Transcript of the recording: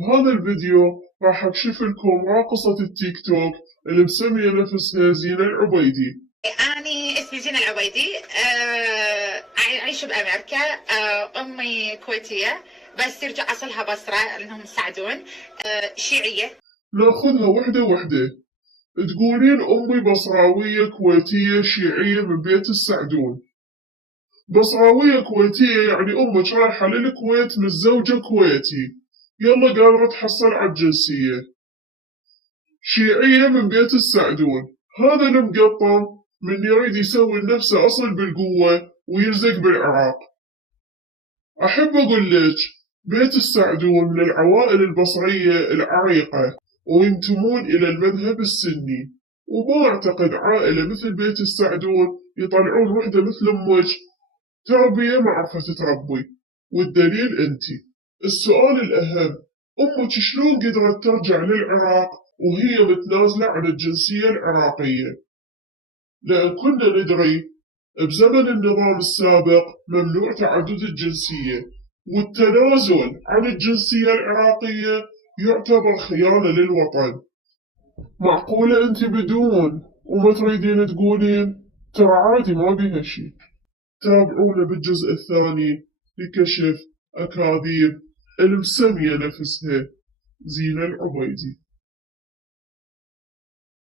بهذا الفيديو راح أكشف لكم راقصة التيك توك اللي مسمية نفسها زينة العبيدي. أنا اسمي زينة العبيدي، أعيش بأمريكا. أمي كويتية بس ترجع أصلها بصرة لأنهم يساعدون. شيعية. ناخذها وحدة وحدة. تقولين أمي بصراوية كويتية شيعية من بيت السعدون. بصراوية كويتية يعني أمك رايحة للكويت متزوجة كويتي، يلا قادرة تحصل على الجنسية. شيعية من بيت السعدون، هذا المقطم من يريد يسوي لنفسه أصل بالقوة ويلزق بالعراق. أحب أقول لك بيت السعدون من العوائل البصرية العريقة وينتمون إلى المذهب السني، وما أعتقد عائلة مثل بيت السعدون يطلعون وحدة مثل أمك تربية ما عرفت تربي. والدليل أنتي. السؤال الأهم، أمك شلون قدرت ترجع للعراق وهي متنازلة عن الجنسية العراقية؟ لأن كنا ندري بزمن النظام السابق ممنوع تعدد الجنسية، والتنازل عن الجنسية العراقية يعتبر خيانة للوطن. معقولة أنت بدون وما تريدين تقولين؟ ترى عادي ما بيها شي. تابعونا بالجزء الثاني لكشف أكاذيب المسمية نفسها زينة العبيدي.